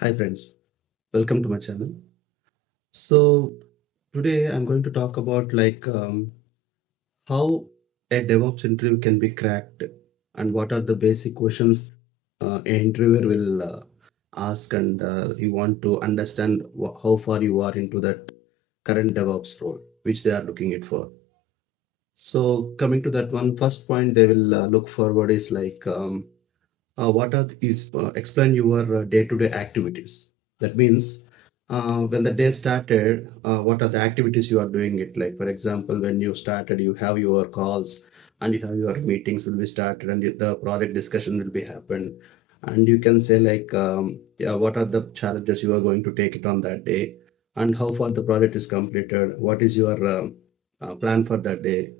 Hi friends, welcome to my channel. So today I'm going to talk about how a DevOps interview can be cracked and what are the basic questions an interviewer will ask, and you want to understand how far you are into that current DevOps role which they are looking it for. So coming to that one, first point they will look forward is what are is explain your day-to-day activities. That means when the day started, what are the activities you are doing it. Like for example, when you started, you have your calls and you have your meetings will be started, and the project discussion will be happen. And you can say yeah, what are the challenges you are going to take it on that day, and how far the project is completed. What is your plan for that day?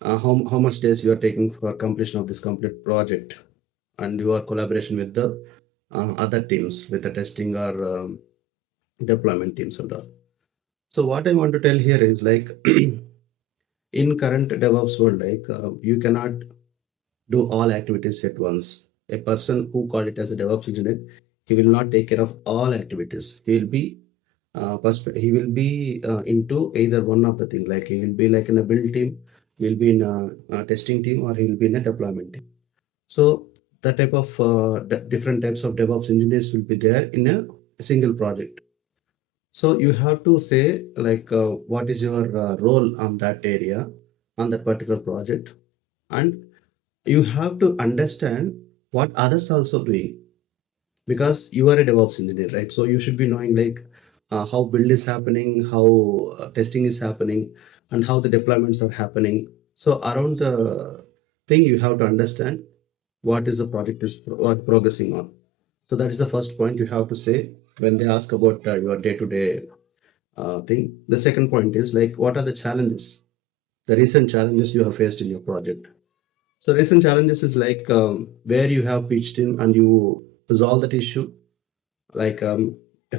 How much days you are taking for completion of this complete project, and your collaboration with the other teams, with the testing or deployment teams and all. So what I want to tell here is in current DevOps world, you cannot do all activities at once. A person who called it as a DevOps engineer, he will not take care of all activities. He will be he will be into either one of the thing. Like he will be like in a build team, he will be in a testing team, or he will be in a deployment team. So the type of different types of DevOps engineers will be there in a single project. So you have to say what is your role on that area, on that particular project, and you have to understand what others also doing, because you are a DevOps engineer, right? So you should be knowing how build is happening, how testing is happening, and how the deployments are happening. So around the thing, you have to understand what is the project is progressing on. So that is the first point you have to say when they ask about your day-to-day thing. The second point is what are the challenges, the recent challenges you have faced in your project. So recent challenges is where you have pitched in and you resolve that issue. If,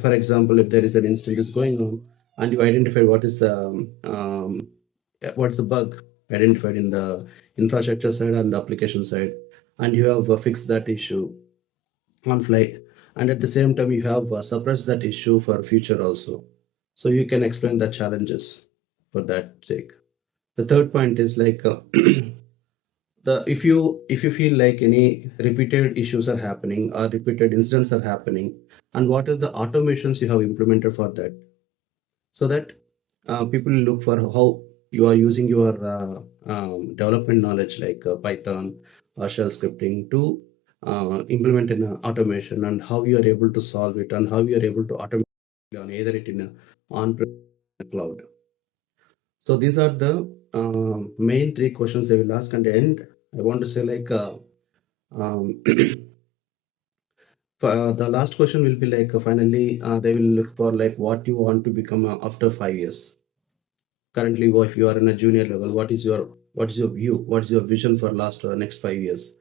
for example, if there is an incident is going on and you identify what's the bug identified in the infrastructure side and the application side, and you have fixed that issue on fly, and at the same time you have suppressed that issue for future also. So you can explain the challenges for that sake. The third point is the if you feel like any repeated issues are happening or repeated incidents are happening, and what are the automations you have implemented for that, so that people look for how you are using your development knowledge Python or shell scripting to implement an automation, and how you are able to solve it, and how you are able to automate on either it in a on-prem or cloud. So these are the main three questions they will ask. And the end, I want to say um, the last question will be finally they will look for what you want to become after 5 years. Currently, if you are in a junior level, what is your view, what is your vision for last next 5 years?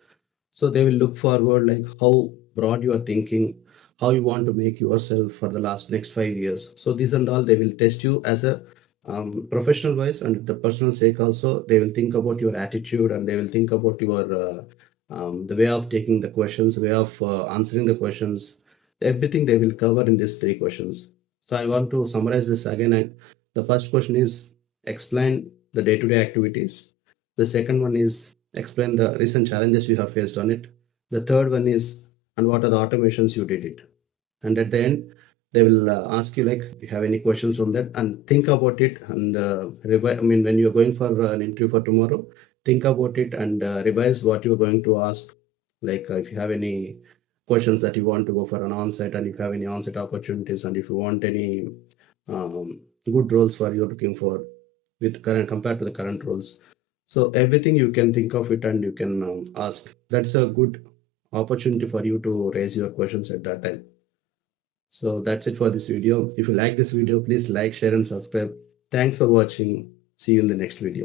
So they will look forward how broad you are thinking, how you want to make yourself for the last next 5 years. So these and all they will test you as a professional wise, and the personal sake also they will think about your attitude, and they will think about your the way of taking the questions, way of answering the questions. Everything they will cover in these three questions. So I want to summarize this again. The first question is explain the day-to-day activities. The second one is explain the recent challenges you have faced on it. The third one is, and what are the automations you did it. And at the end, they will ask you if you have any questions on that, and think about it. And I mean, when you're going for an interview for tomorrow, think about it and revise what you're going to ask. If you have any questions that you want to go for an on-site, and if you have any on-site opportunities, and if you want any good roles for you're looking for with current compared to the current roles. So everything you can think of it, and you can ask. That's a good opportunity for you to raise your questions at that time. So that's it for this video. If you like this video, please like, share, and subscribe. Thanks for watching. See you in the next video.